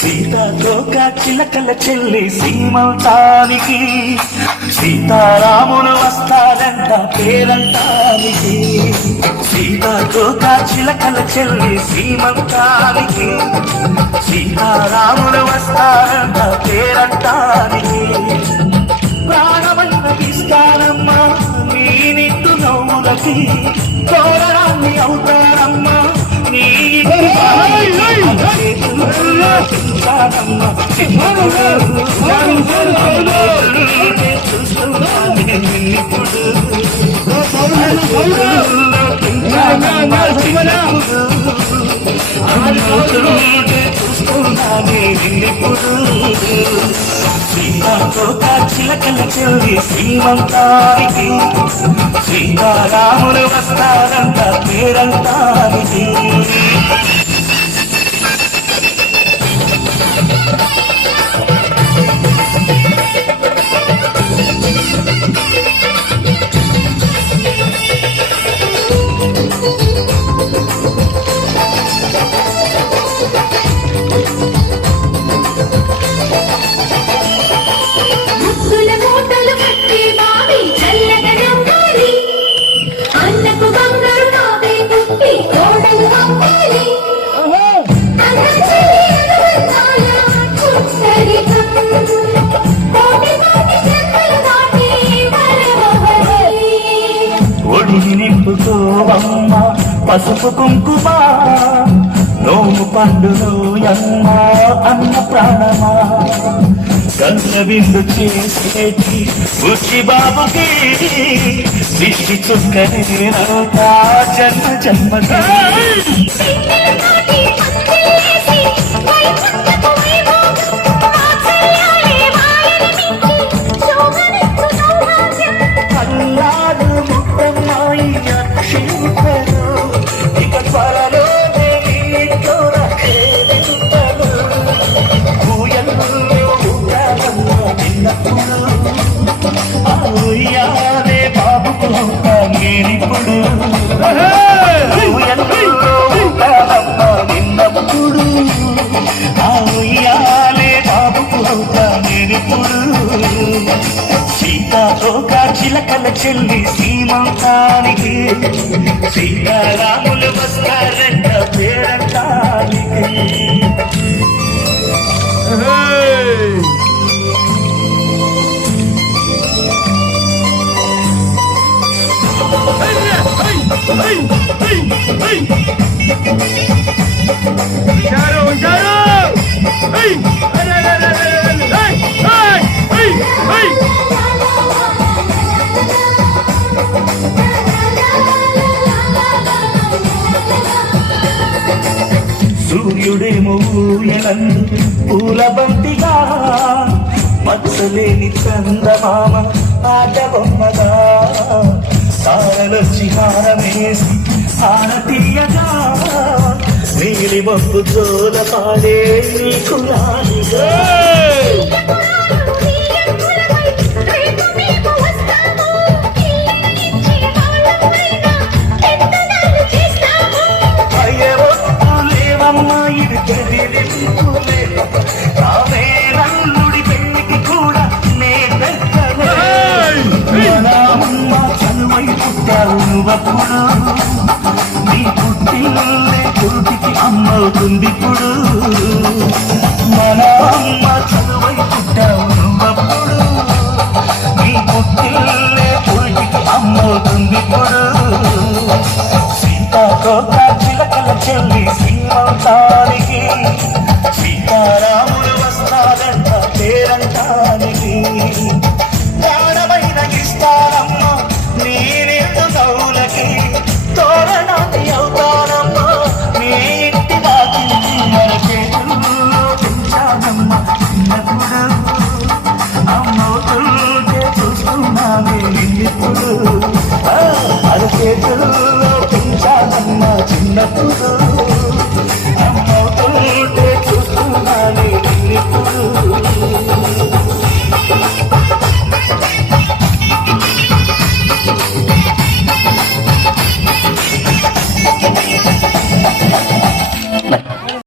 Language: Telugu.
సీతాకోక చిలకల చెల్లి సీమంతానికి సీతారాములు వస్తారంట పేరంటానికి. సీతాకోక చిలకల చెల్లి సీమంతానికి సీతారాములు వస్తారంట పేరంటానికి. ప్రాణమైన ఇస్తారమ్మా నీ నిట్టు నవ్వులకి కోరాన్ని అవుతారమ్మా నీ ఇంటి చేతుల్లో తింటారమ్మా. నిన్నిప్పుడు. చేతుల్లో తింటారమ్మా చిలకల చెల్లి శ్రీమంతానికి సీతారాములు వస్తారంట పేరంతానికి పసుపు కుంకుమ నోము పండును అమ్మ అన్న ప్రాణమా? కన్న విందు చేసేటి బుచ్చి బాబుకి దిష్టి చుక్కనేనవుతా జన్మ జన్మకి. చెల్లి సీమంతానికి సీతారాములు వస్తారంట పేరంటానికి Ujaru, ujaru! Hey! Hey, hey, hey, hey, సూర్యుడేమో ఊయలందు పూలబంతిగా. మచ్చలేని చందమామ ఆట బొమ్మగా తారలొచ్చి హారమేసి ఆడతీయగా నీలి మబ్బు జోల పాడే నీకు పుట్టావు నువ్వప్పుడు పుట్టిల్లే పురుటికి అమ్మవుతుంది ఇప్పుడు మన అమ్మ చదువై పుట్టావు మీ పుట్టిల్లే పురుటికి అమ్మవుతుంది ఇప్పుడు సీతాకోక చిలకల చెల్లి సింహానికి సీతారామ పెంచానమ్మ చిన్నప్పుడు అమ్మవుతుంటే చూస్తున్నాను ఇప్పుడు.